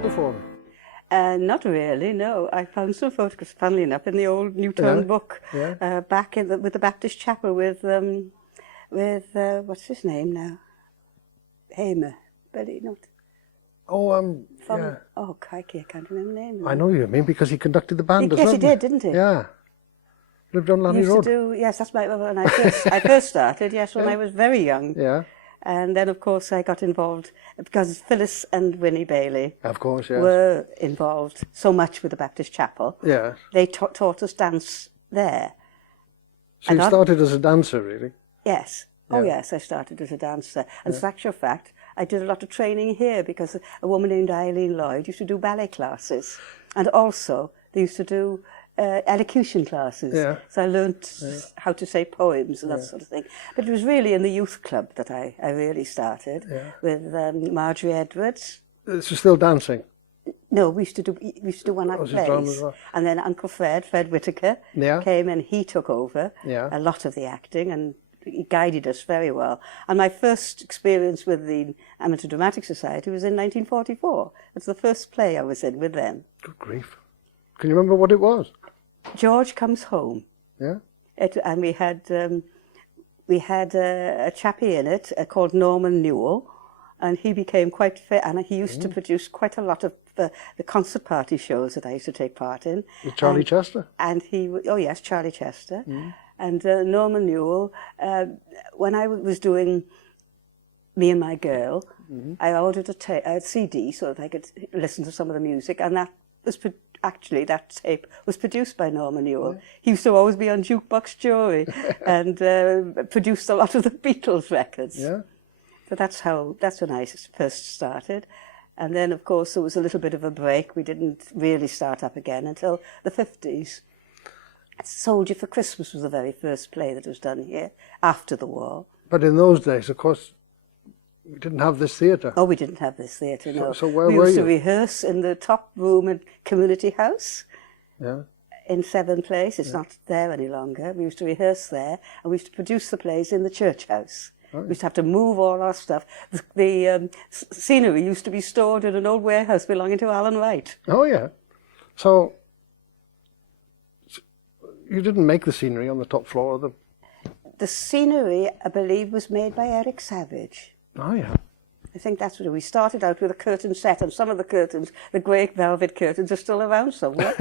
performing? Not really, no. I found some photographs, funnily enough, in the old Newtown book, back in with the Baptist chapel with what's his name now? Hamer, Billy, not. Oh, Oh, crikey, I can't remember the name. I know you mean, because he conducted the band as yes, well. he did, didn't he? Yeah. Lived on Lanny Road. Yes, that's when I first started, yes, when I was very young. Yeah. And then, of course, I got involved because Phyllis and Winnie Bailey Of course, yes. were involved so much with the Baptist chapel. Yes. They taught us dance there. So you started as a dancer, really? Yes. Yeah. Oh, yes, I started as a dancer. And as a actual fact, I did a lot of training here because a woman named Eileen Lloyd used to do ballet classes. And also, they used to do elocution classes. Yeah. So I learnt how to say poems and that sort of thing. But it was really in the youth club that I really started with Marjorie Edwards. This is still dancing? No, we used to do one-act drama plays. as well. And then Uncle Fred Whitaker, came and he took over a lot of the acting and he guided us very well. And my first experience with the Amateur Dramatic Society was in 1944. It's the first play I was in with them. Good grief. Can you remember what it was? George Comes Home. Yeah. And we had a chappie in it called Norman Newell, and he became quite fit, and he used to produce quite a lot of the concert party shows that I used to take part in. With Charlie Chester? And Charlie Chester. And Norman Newell, when I was doing Me and My Girl, I ordered a CD so that I could listen to some of the music, and that was actually, that tape was produced by Norman Newell. He used to always be on Jukebox Joey and produced a lot of the Beatles records. Yeah. So that's when I first started. And then, of course, there was a little bit of a break. We didn't really start up again until the 50s. Soldier for Christmas was the very first play that was done here after the war. But in those days, of course, we didn't have this theatre. Oh, we didn't have this theatre, no. So where were you? We used to rehearse in the top room at Community House. Yeah. In Severn Place. It's not there any longer. We used to rehearse there, and we used to produce the plays in the church house. Oh. We used to have to move all our stuff. The scenery used to be stored in an old warehouse belonging to Alan Wright. Oh, yeah. So you didn't make the scenery on the top floor of the... The scenery, I believe, was made by Eric Savage. Oh, yeah. I think that's what we started out with a curtain set, and some of the curtains, the grey velvet curtains, are still around somewhere.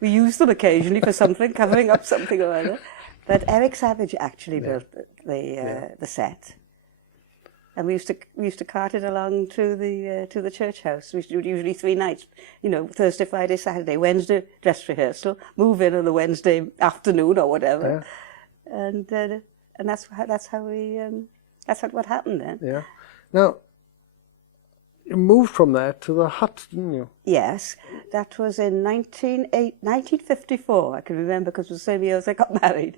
We use them occasionally for something, covering up something or other. But Eric Savage actually built the set, and we used to cart it along to the church house. We used to do usually 3 nights, Thursday, Friday, Saturday, Wednesday dress rehearsal, move in on the Wednesday afternoon or whatever, and that's what happened then. Yeah. Now, you moved from there to the hut, didn't you? Yes, that was in 1954. I can remember because it was the same year as I got married.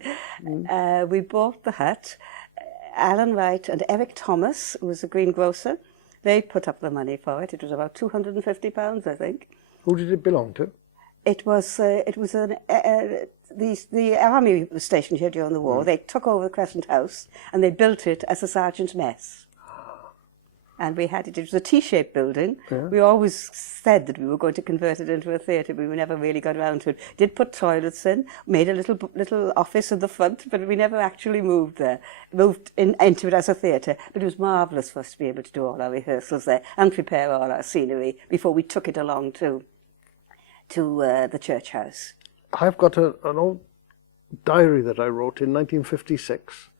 We bought the hut. Alan Wright and Eric Thomas, who was a greengrocer, they put up the money for it. It was about £250, I think. Who did it belong to? The army was stationed here during the war. They took over the Crescent House and they built it as a sergeant's mess. And we had it was a T-shaped building. Yeah. We always said that we were going to convert it into a theatre, but we never really got around to it. Did put toilets in, made a little office in the front, but we never actually moved there. Moved into it as a theatre, but it was marvellous for us to be able to do all our rehearsals there and prepare all our scenery before we took it along to the church house. I've got an old diary that I wrote in 1956,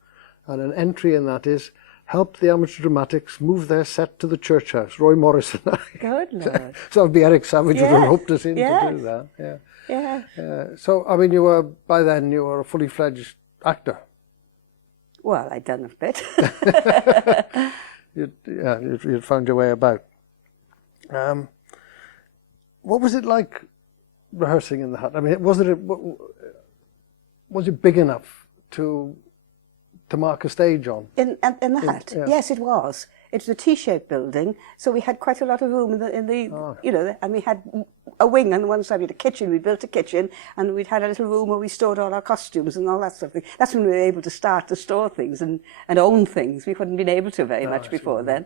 and an entry in that is, helped the Amateur Dramatics move their set to the church house, Roy Morris and I. Good Lord. So it would be Eric Savage who roped us in to do that. Yeah. So, I mean, by then you were a fully fledged actor. Well, I'd done a bit. You'd found your way about. What was it like rehearsing in the hut? I mean, was it big enough to mark a stage on? In the hut? Yes, it was. It's a T-shaped building, so we had quite a lot of room and we had a wing on one side. We had a kitchen. We built a kitchen, and we'd had a little room where we stored all our costumes and all that sort of thing. That's when we were able to start to store things and own things. We hadn't been able to very much before then.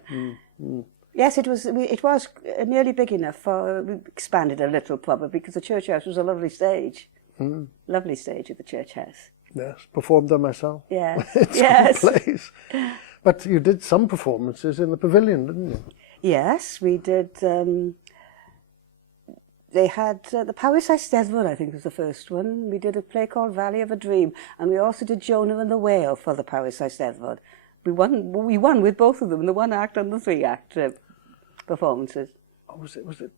Yes, it was nearly big enough for, we expanded a little probably because the church house was a lovely stage. Lovely stage at the church house. Yes, performed there myself. Yes, It's yes. a good place. But you did some performances in the pavilion, didn't you? Yes, we did. They had the Powys Eisteddfod, I think was the first one. We did a play called Valley of a Dream, and we also did Jonah and the Whale for the Powys Eisteddfod. We won with both of them, the 1 act and the 3 act performances. Oh, was it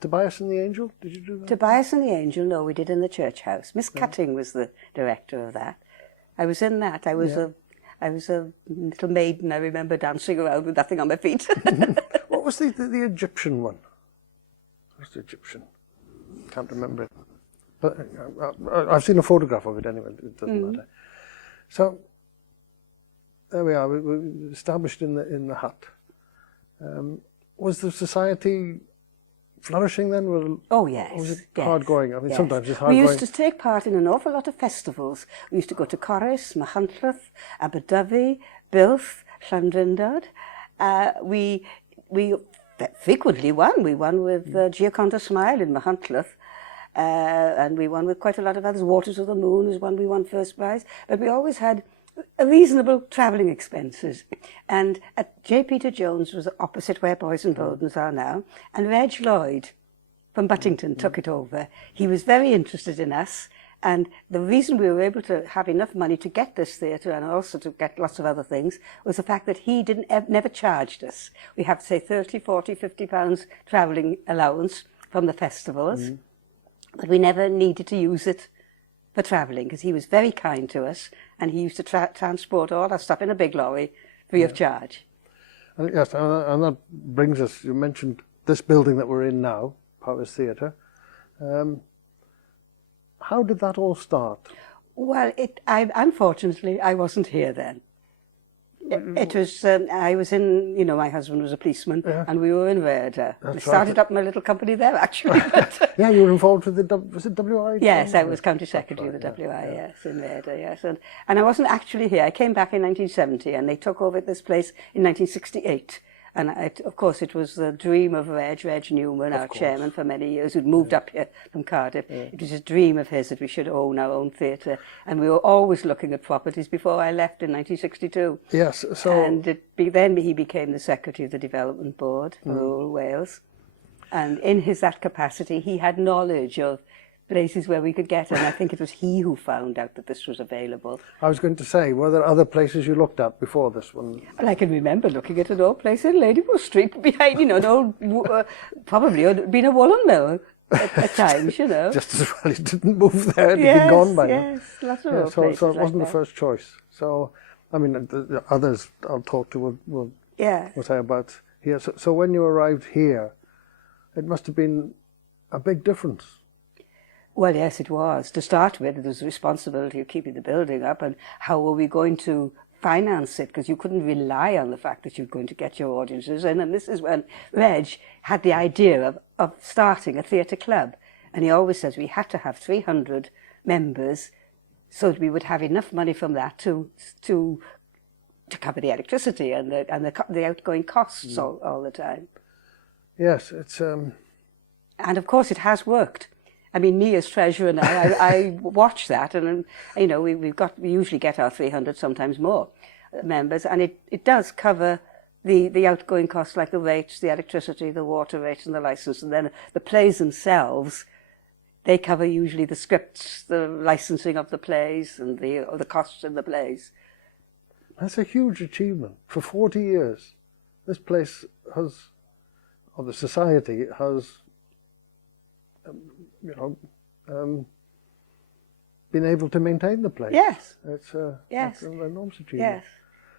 Tobias and the Angel? Did you do that? Tobias and the Angel, no, we did in the church house. Miss Cutting was the director of that. I was in that. I was a little maiden. I remember dancing around with nothing on my feet. What was the Egyptian one? What was the Egyptian? Can't remember it. But I've seen a photograph of it anyway. It doesn't matter. So there we are. We established in the hut. Was the society flourishing then? Oh, yes. Or was it yes, hard going? I mean, yes. sometimes it's hard We going. used to take part in an awful lot of festivals. We used to go to Corris, Machynlleth, Aberdyfi, Builth, Llandrindod. We frequently won. We won with Gioconda Smile in Machynlleth. And we won with quite a lot of others. Waters of the Moon is one we won first prize. But we always had reasonable travelling expenses. And at J. Peter Jones was opposite where Boys and Bowdens are now, and Reg Lloyd from Buttington took it over. He was very interested in us, and the reason we were able to have enough money to get this theatre and also to get lots of other things was the fact that he never charged us. We have, say, 30, 40, 50 pounds travelling allowance from the festivals, but we never needed to use it for travelling because he was very kind to us, and he used to transport all our stuff in a big lorry free of charge. Yes, and that brings us, you mentioned this building that we're in now, Powys Theatre. How did that all start? Well, unfortunately, I wasn't here then. It was, I was in, my husband was a policeman, and we were in Rhayader. I started up my little company there, actually. Yeah, you were involved with was it WI? Yes, I was County Secretary of the WI, yes, in Rhayader, yes. And I wasn't actually here. I came back in 1970, and they took over this place in 1968. And of course, it was the dream of Reg Newman, our chairman for many years, who'd moved up here from Cardiff. It was a dream of his that we should own our own theatre. And we were always looking at properties before I left in 1962. Yes, so... And then he became the Secretary of the Development Board for Rural Wales. And in that capacity, he had knowledge of places where we could get it. And I think it was he who found out that this was available. I was going to say, were there other places you looked at before this one? And I can remember looking at an old place in Ladybull Street behind, an old, probably had been a woolen mill at times, Just as well it didn't move there, it'd been gone by now. Yes, lots of old places so it wasn't like the first choice. So, I mean, the others I'll talk to will say about here. So when you arrived here, it must have been a big difference. Well, yes, it was. To start with, there was the responsibility of keeping the building up, and how were we going to finance it? Because you couldn't rely on the fact that you're going to get your audiences in. And this is when Reg had the idea of starting a theatre club. And he always says we had to have 300 members so that we would have enough money from that to cover the electricity and the outgoing costs all the time. Yes, it's... And of course, it has worked. I mean, me as treasurer now, I watch that, and we usually get our 300, sometimes more, members, and it does cover the outgoing costs like the rates, the electricity, the water rates, and the license, and then the plays themselves. They cover usually the scripts, the licensing of the plays, and the costs in the plays. That's a huge achievement. For 40 years, this place has, or the society has, been able to maintain the place. Yes. It's an enormous achievement. Yes.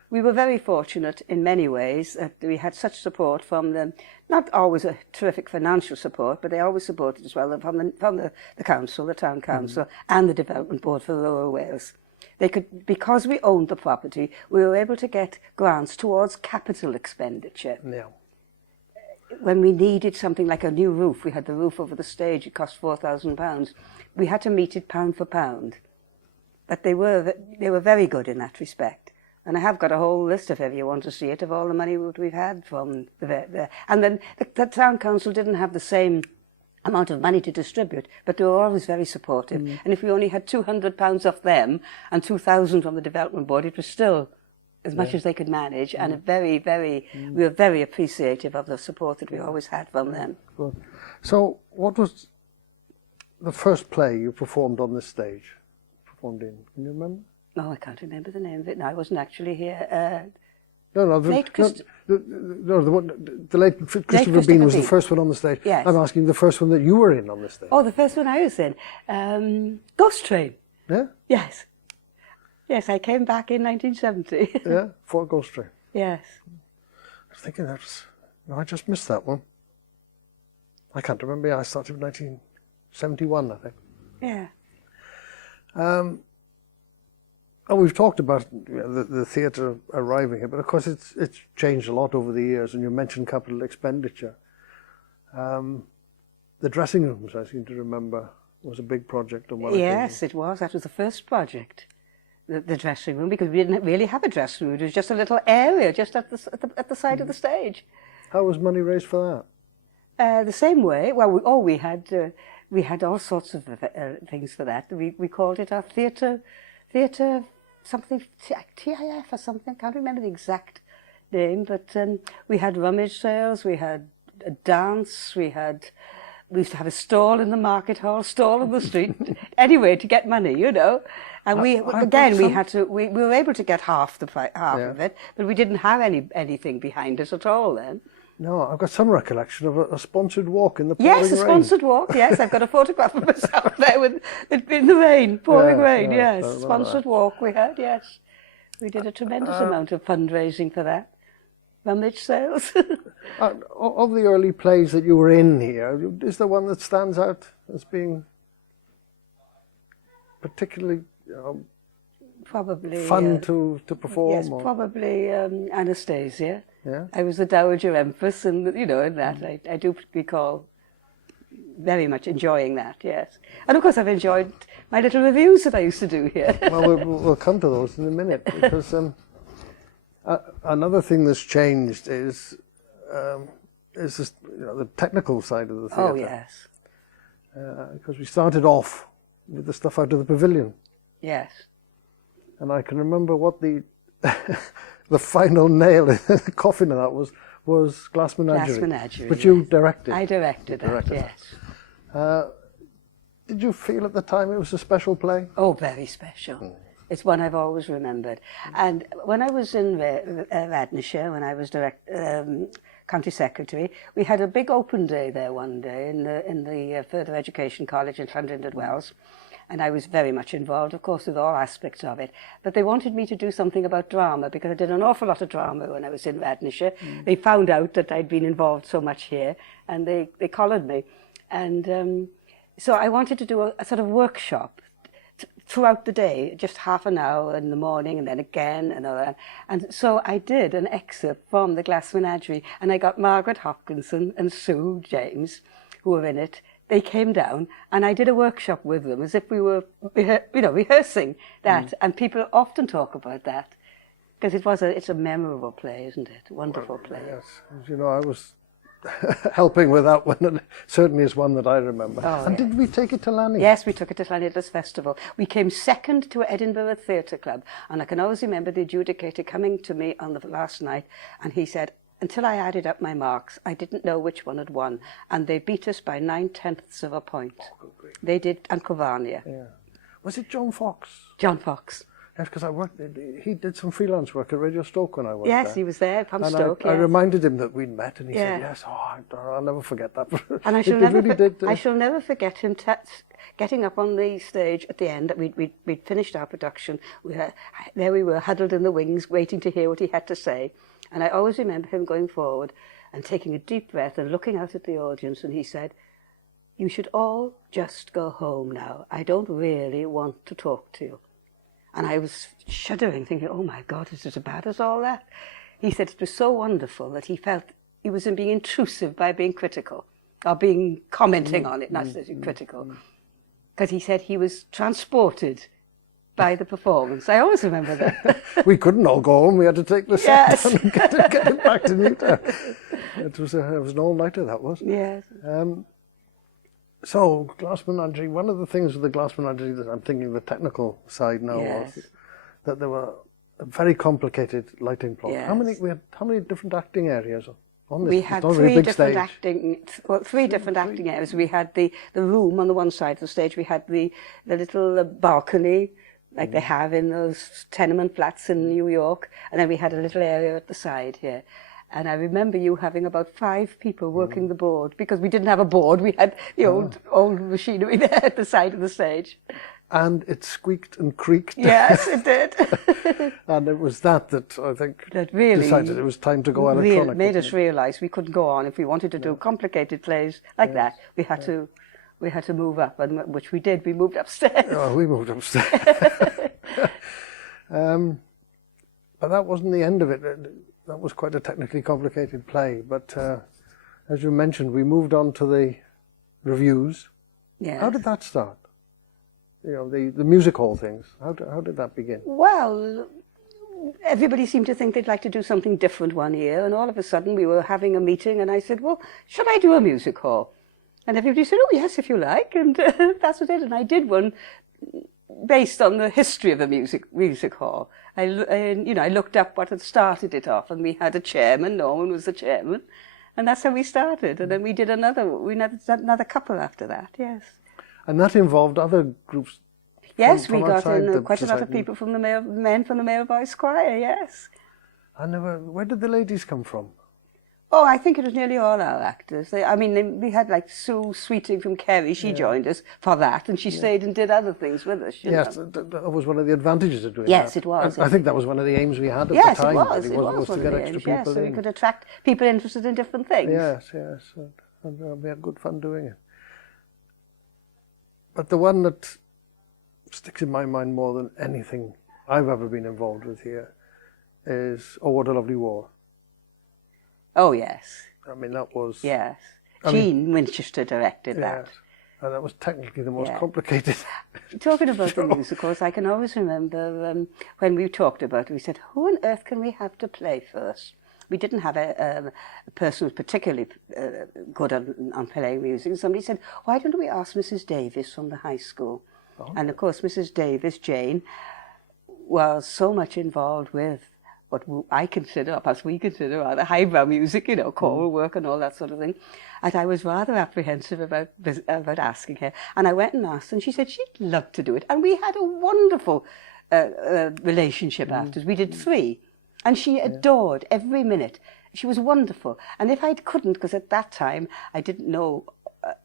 We were very fortunate in many ways that we had such support from them, not always a terrific financial support, but they always supported as well from the council, the town council, and the Development Board for Rural Wales. They could, because we owned the property, we were able to get grants towards capital expenditure. Yeah. When we needed something like a new roof, we had the roof over the stage, it cost £4,000. We had to meet it pound for pound. But they were very good in that respect. And I have got a whole list, if ever you want to see it, of all the money that we've had from and then the town council didn't have the same amount of money to distribute, but they were always very supportive. And if we only had £200 off them and 2,000 from the development board, it was still as much as they could manage, and we were very appreciative of the support that we always had from them. Good. So, what was the first play you performed on this stage? Performed in? Can you remember? No, I can't remember the name of it now. I wasn't actually here. The late Christopher Bean was the first one on the stage. Yes. I'm asking the first one that you were in on the stage. Oh, the first one I was in. Ghost Train. Yeah? Yes. Yes, I came back in 1970. Yeah, for Ghost Train. Yes. I was thinking I just missed that one. I can't remember. Yeah, I started in 1971, I think. Yeah. And we've talked about the theatre arriving here, but of course it's changed a lot over the years, and you mentioned capital expenditure. The dressing rooms, I seem to remember, was a big project on one occasion. Yes, it was. That was the first project, the dressing room, because we didn't really have a dressing room. It was just a little area just at the side of the stage. How was money raised for that? The same way. Well, we had all sorts of things for that. We called it our theatre something, TIF or something. I can't remember the exact name, but we had rummage sales, we had a dance, we used to have a stall in the market hall, stall in the street, anyway, to get money, you know. And we were able to get half of it, but we didn't have anything behind us at all then. No, I've got some recollection of a sponsored walk in the pouring rain. Yes, a sponsored walk, yes. I've got a photograph of myself there in the rain, pouring rain, yes. Sponsored walk we had, yes. We did a tremendous amount of fundraising for that. Rummage sales. Of the early plays that you were in here, is there one that stands out as being particularly probably fun to perform? Yes, probably Anastasia. Yeah. I was the Dowager Empress, and you know, in that I do recall very much enjoying that. Yes, and of course I've enjoyed my little reviews that I used to do here. Well, we'll come to those in a minute, because another thing that's changed is this, the technical side of the theatre. Oh yes. Because we started off with the stuff out of the pavilion. Yes. And I can remember what the the final nail in the coffin of that was Glass Menagerie. Glass Menagerie, which you directed. I directed that, yes. Did you feel at the time it was a special play? Oh, very special. It's one I've always remembered. And when I was in Radnorshire, when I was county secretary, we had a big open day there one day in the Further Education College in Llandudno-Wells. And I was very much involved, of course, with all aspects of it. But they wanted me to do something about drama, because I did an awful lot of drama when I was in Radnorshire. They found out that I'd been involved so much here, and they collared me. And so I wanted to do a sort of workshop throughout the day, just half an hour in the morning, and then again, and so I did an excerpt from the Glass Menagerie, and I got Margaret Hopkinson and Sue James, who were in it. They came down, and I did a workshop with them as if we were, rehearsing that. And people often talk about that, because it's a memorable play, isn't it? A wonderful play. Yes, I was helping with that one, and it certainly is one that I remember. Oh, and did we take it to Lanny? Yes, we took it to Llanidlas Festival. We came second to Edinburgh Theatre Club, and I can always remember the adjudicator coming to me on the last night, and he said, until I added up my marks, I didn't know which one had won, and they beat us by 9/10 of a point. Oh, good. They did, and Covania. Yeah. Was it John Fox? John Fox. Yes, because he did some freelance work at Radio Stoke when I worked there. Yes, he was there from Stoke. I reminded him that we'd met, and he said, yes, I'll never forget that. And I shall never forget him getting up on the stage at the end. We'd finished our production. There we were, huddled in the wings, waiting to hear what he had to say. And I always remember him going forward and taking a deep breath and looking out at the audience, and he said, you should all just go home now. I don't really want to talk to you. And I was shuddering, thinking, oh my God, is it as bad as all that? He said it was so wonderful that he felt he wasn't being intrusive by being critical, or commenting on it, not necessarily critical. Because he said he was transported by the performance. I always remember that. We couldn't all go home. We had to take the set Yes. down and get it back to Newtown. It was an all-nighter, that was. Yes. So, glass menagerie, one of the things with the glass menagerie that I'm thinking the technical side now Yes. was that there were a very complicated lighting plot. Yes. How many different acting areas on this? We It's had not a very three big different stage. three different acting areas. We had the room on the one side of the stage. We had the little balcony, like they have in those tenement flats in New York, and then we had a little area at the side here. And I remember you having about 5 people working the board, because we didn't have a board. We had the old machinery there at the side of the stage. And it squeaked and creaked. Yes, it did. And it was that I think That really decided it was time to go electronic. made us realise we couldn't go on if we wanted to do complicated plays like that. We had to move up, and which we did. We moved upstairs. Oh, we moved upstairs. But that wasn't the end of it. That was quite a technically complicated play. But as you mentioned, we moved on to the reviews. Yes. How did that start? You know, the music hall things. How did that begin? Well, everybody seemed to think they'd like to do something different one year, and all of a sudden we were having a meeting, and I said, well, should I do a music hall? And everybody said, oh, yes, if you like, and that's what I did. And I did one based on the history of the music hall. I looked up what had started it off, and we had a chairman. Norman was the chairman, and that's how we started. And then we did another couple after that. Yes. And that involved other groups. Yes, from we got outside in the quite a lot of society. people from the men from the male voice choir. Yes. Where did the ladies come from? Oh, I think it was nearly all our actors. We had like Sue Sweeting from Kerry. She joined us for that, and she stayed and did other things with us. Yes, know. that was one of the advantages of doing that. Yes, it was. I think that was one of the aims we had at Yes, the time. it was. really, It was to one get of the extra aims, people yes, so in. we could attract people interested in different things. Yes. And we had good fun doing it. But the one that sticks in my mind more than anything I've ever been involved with here is Oh, What a Lovely War. Oh, yes. I mean, that was... Yes. I Jean Winchester directed that. Yes. And that was technically the most Yeah. complicated. Talking about show. the musicals, I can always remember when we talked about it, we said, who on earth can we have to play first? We didn't have a person who was particularly good on playing music. Somebody said, why don't we ask Mrs. Davis from the high school? Oh. And of course, Mrs. Davis, Jane, was so much involved with what I consider, or perhaps we consider, rather highbrow music, you know, choral work and all that sort of thing. And I was rather apprehensive about asking her. And I went and asked, and she said she'd love to do it. And we had a wonderful relationship afterwards. We did 3. And she adored every minute. She was wonderful. And if I couldn't, because at that time I didn't know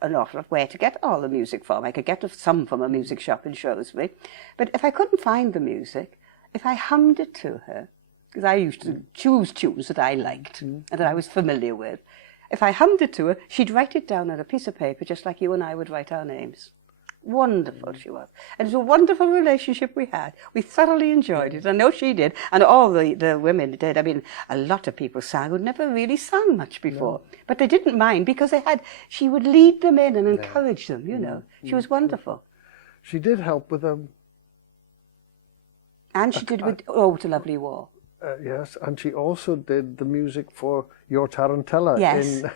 an awful lot where to get all the music from. I could get some from a music shop in Shrewsbury. But if I couldn't find the music, if I hummed it to her, because I used to choose tunes that I liked and that I was familiar with, if I hummed it to her, she'd write it down on a piece of paper just like you and I would write our names. Wonderful she was. And it was a wonderful relationship we had. We thoroughly enjoyed it. I know she did, and all the women did. I mean, a lot of people sang who'd never really sung much before. No. But they didn't mind because she would lead them in and encourage them, you know. She was wonderful. She did help with and she did with Oh, What a Lovely War. Yes, and she also did the music for Your Tarantella in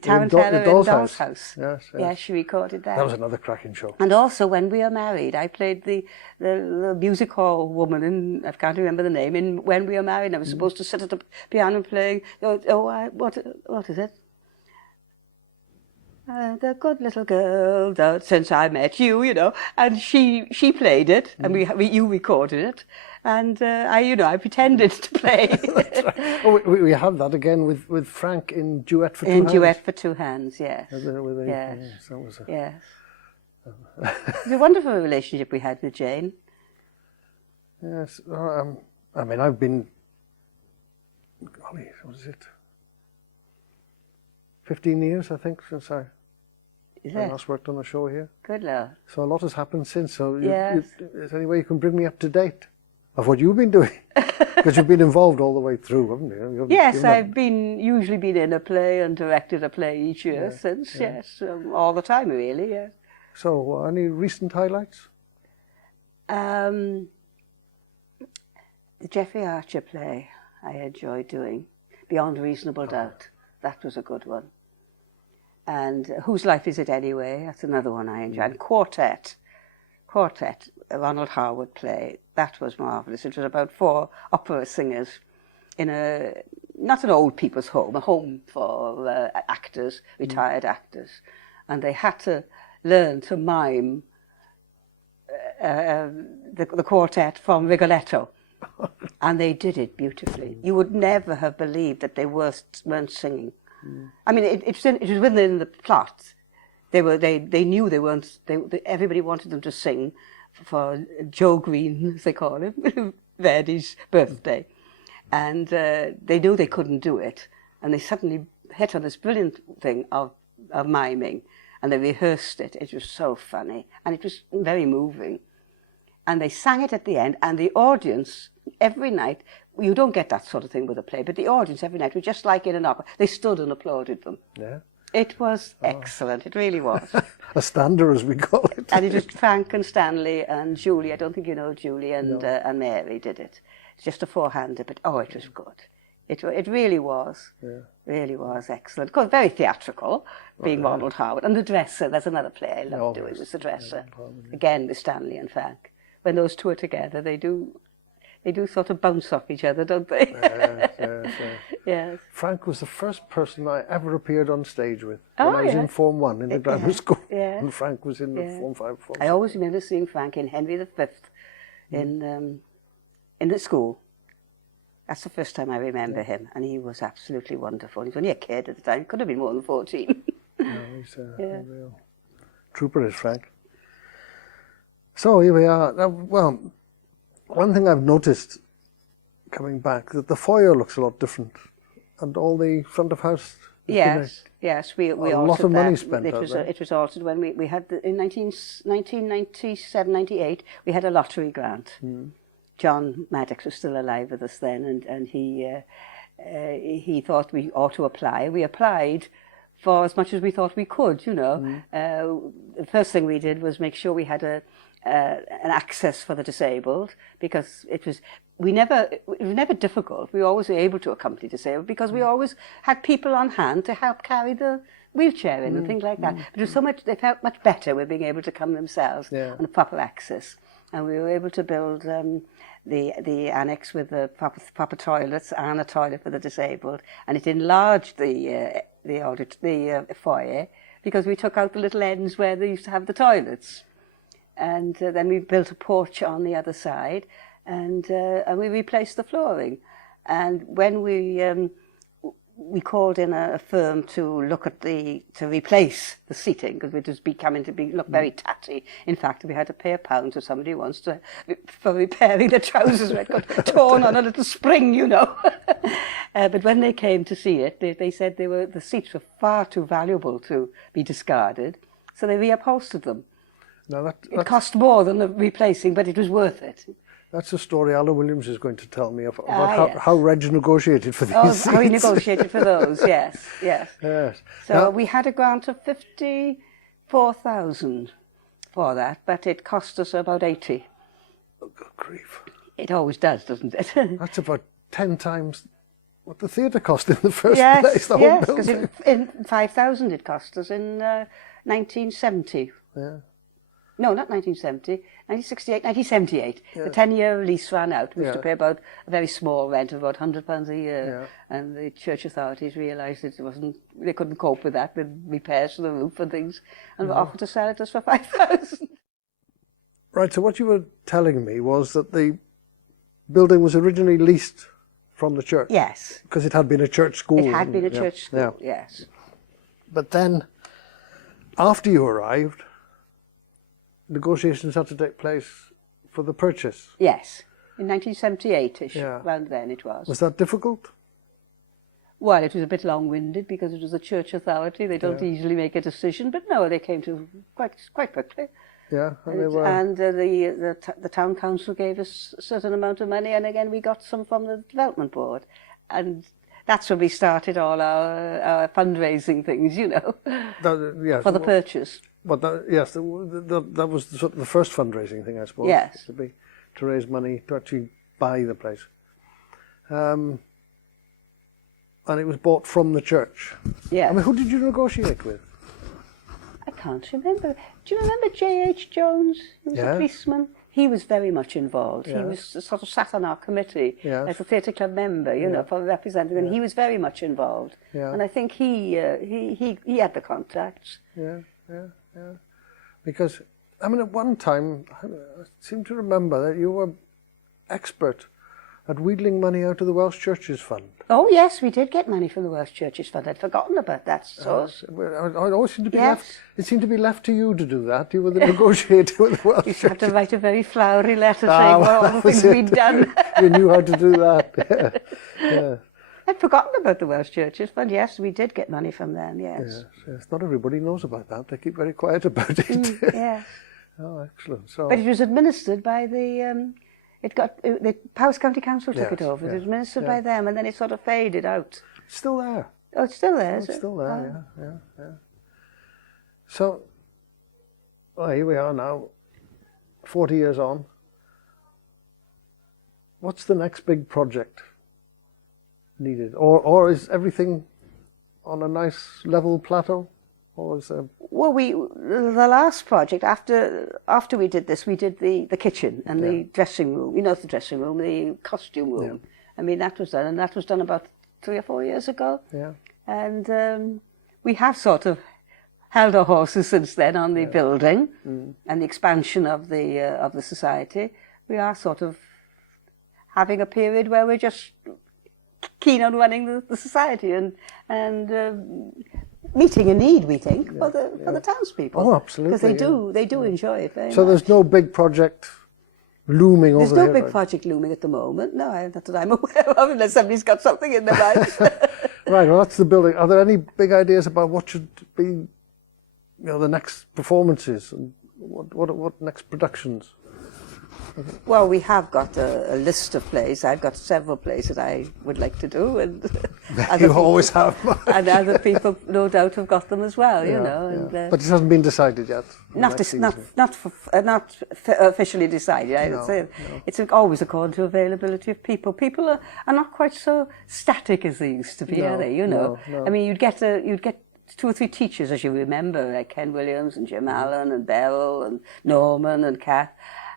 Tarantella in Doll's House. Yes. Yes, she recorded that. That was another cracking show. And also, When We Are Married, I played the music hall woman, and I can't remember the name, in When We Are Married. I was supposed to sit at the piano and play, what is it? The good little girl, since I met you, you know, and she played it, and you recorded it, and I pretended to play. Right. Oh, we have that again with Frank in Duet for Two Hands. In Duet for Two Hands, yes. Yes. Yes. That was yes. It's a wonderful relationship we had with Jane. Yes. I mean, I've been, golly, what is it? 15 years, I think, since I last worked on the show here. Good Lord. So a lot has happened since. So is there any way you can bring me up to date of what you've been doing? Because you've been involved all the way through, haven't you? Yes, I've usually been in a play and directed a play each year since, yes, all the time really, yes. So any recent highlights? The Geoffrey Archer play I enjoyed doing, Beyond Reasonable Doubt. That was a good one. And Whose Life Is It Anyway? That's another one I enjoyed. And Quartet, a Ronald Harwood play. That was marvellous. It was about 4 opera singers in not an old people's home, a home for actors, retired actors. And they had to learn to mime the quartet from Rigoletto. And they did it beautifully. You would never have believed that they weren't singing. I mean, it was within the plot. They knew they weren't. Everybody wanted them to sing for Joe Green, as they call him, Verdi's birthday, and they knew they couldn't do it. And they suddenly hit on this brilliant thing of miming, and they rehearsed it. It was so funny, and it was very moving. And they sang it at the end, and the audience, every night, you don't get that sort of thing with a play, but the audience every night was just like in an opera. They stood and applauded them. Yeah. It was excellent, it really was. A stander, as we call it. And it was Frank and Stanley and Julie, I don't think you know Julie, and Mary did it. It's just a 4-hander, but it was good. It really was. Yeah. Really was excellent. Of course, very theatrical, being Ronald Harwood. And The Dresser, that's another play I love doing, was The Dresser. Again, with Stanley and Frank. When those two are together, they do sort of bounce off each other, don't they? Yes. Yes. Frank was the first person I ever appeared on stage with when I was in Form 1 in the grammar school. Yeah. And Frank was in the Form 5, Form 6. I always remember seeing Frank in Henry V in the school. That's the first time I remember him, and he was absolutely wonderful. He was only a kid at the time. He could have been more than 14. No, he's a real trooper, is Frank. So here we are. Now, well, one thing I've noticed coming back, that the foyer looks a lot different, and all the front of house. Yes, we altered a lot of money that. spent. It was altered when we had in 1997, 98. We had a lottery grant. John Maddox was still alive with us then, and he thought we ought to apply. We applied for as much as we thought we could. You know, the first thing we did was make sure we had an access for the disabled, because it was never difficult. We were always able to accompany disabled because we always had people on hand to help carry the wheelchair in and things like that. But it was so much, they felt much better with being able to come themselves and a proper access. And we were able to build the annex with the proper toilets and a toilet for the disabled, and it enlarged the foyer, because we took out the little ends where they used to have the toilets. And then we built a porch on the other side, and we replaced the flooring. And when we called in a firm to replace the seating, because it was becoming to look very tatty. In fact, we had to pay £1 to somebody once for repairing the trousers that got torn on a little spring, you know. But when they came to see it, they said the seats were far too valuable to be discarded, so they reupholstered them. Now it cost more than the replacing, but it was worth it. That's a story Alan Williams is going to tell me about how Reg negotiated for these seats. How he negotiated for those, yes. So now, we had a grant of 54,000 for that, but it cost us about 80. Oh, good grief. It always does, doesn't it? That's about 10 times what the theatre cost in the first place. Yes, because in 5,000 it cost us in 1970. Yeah. No, not 1970, 1968, 1978. Yeah. The 10-year lease ran out. We used to pay about a very small rent of about £100 a year. Yeah. And the church authorities realised that they couldn't cope with that, with repairs to the roof and things, and offered to sell it to us for 5,000. Right, so what you were telling me was that the building was originally leased from the church. Yes. Because it had been a church school. It had been a church school, yes. But then, after you arrived, negotiations had to take place for the purchase. Yes, in 1978-ish, around then it was. Was that difficult? Well, it was a bit long-winded because it was a church authority. They don't easily make a decision, but no, they came to quite quickly. Yeah, and they were. And the town council gave us a certain amount of money, and again we got some from the development board, and that's when we started all our fundraising things, you know, for the purchase. But that was the first fundraising thing, I suppose. Yes. To raise money to actually buy the place. And it was bought from the church. Yeah. I mean, who did you negotiate with? I can't remember. Do you remember J.H. Jones? He was a policeman. He was very much involved. He was sort of sat on our committee as a theatre club member, you know, for representative, and he was very much involved. Yeah. And I think he had the contacts. Yeah. Because, I mean, at one time, I seem to remember that you were expert at wheedling money out of the Welsh Churches Fund. Oh yes, we did get money from the Welsh Churches Fund. I'd forgotten about that source. I always seemed to be left. It seemed to be left to you to do that. You were the negotiator with the Welsh Churches. You had to write a very flowery letter saying what all the things we'd done. You knew how to do that. Yeah. I'd forgotten about the Welsh Churches Fund. Yes, we did get money from them. Yes. Yes. Not everybody knows about that. They keep very quiet about it. Yeah. Oh, excellent. So, but it was administered by the. The Powys County Council took it over. It was administered by them, and then it sort of faded out. It's still there. Oh, it's still there, It's still there, yeah. So, well, here we are now, 40 years on. What's the next big project needed? Or is everything on a nice level plateau? Or is there... Well, the last project, after we did this, we did the kitchen and the dressing room. You know, the dressing room, the costume room. I mean, that was done, and that was done about 3 or 4 years ago. Yeah. And we have sort of held our horses since then on the building and the expansion of the society. We are sort of having a period where we're just keen on running the society and meeting a need, we think, for the townspeople. Oh, absolutely. Because they do enjoy it very much. So there's no big project looming over there? There's no big project looming at the moment. No, not that I'm aware of, unless somebody's got something in their mind. Right, well, that's the building. Are there any big ideas about what should be, you know, the next performances and what next productions? Well, we have got a list of plays. I've got several plays that I would like to do, and you always have. And other people, no doubt, have got them as well. You know. And, but it hasn't been decided yet. Not officially decided. I would say it's always according to availability of people. People are not quite so static as they used to be, are they? You know. No. I mean, you'd get 2 or 3 teachers, as you remember, like Ken Williams and Jim Allen and Beryl and Norman and Kath.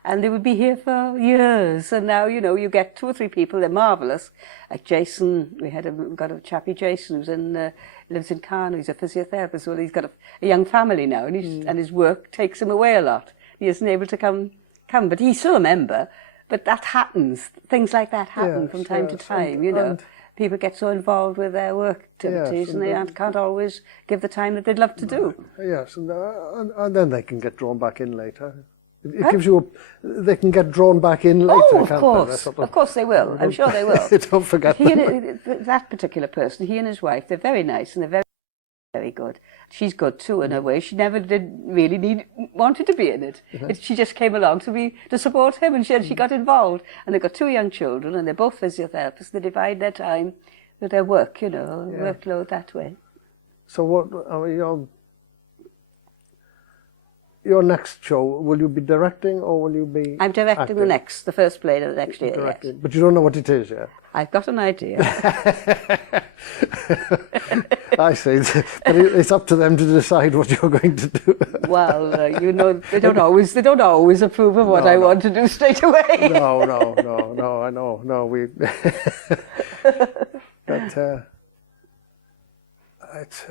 And they would be here for years. And now, you know, you get 2 or 3 people, they're marvellous. Like Jason, we got a chappie Jason who's lives in Carno, he's a physiotherapist. Well, he's got a young family now, and his work takes him away a lot. He isn't able to come, but he's still a member. But that happens, things like that happen from time to time, you know. People get so involved with their work activities and they can't always give the time that they'd love to do. Yes, and then they can get drawn back in later. It gives you they can get drawn back in later. Oh, of course. Of course they will. I'm sure they will. Don't forget that particular person, he and his wife, they're very nice and they're very, very good. She's good too in her way. She never did really wanted to be in it. She just came along to support him, and she got involved. And they've got 2 young children, and they're both physiotherapists. They divide their time with their work, you know, workload that way. So what your next show, will you be directing or will you be I'm directing acting? the first play of the next year, yes. But you don't know what it is yet? I've got an idea. I see. But it's up to them to decide what you're going to do. Well, you know, they don't always approve of what I want to do straight away. No, I know. No, we... But it's...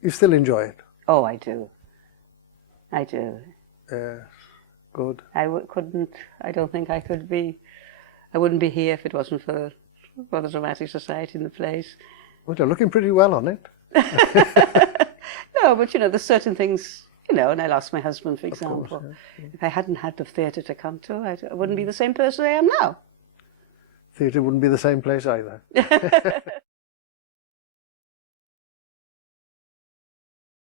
You still enjoy it? Oh, I do. Yes, good. I don't think I could be, I wouldn't be here if it wasn't for the Dramatic Society and the plays. Well, you're looking pretty well on it. No, but you know, there's certain things, you know, and I lost my husband, for example. Of course, If I hadn't had the theatre to come to, I wouldn't be the same person I am now. Theatre wouldn't be the same place either.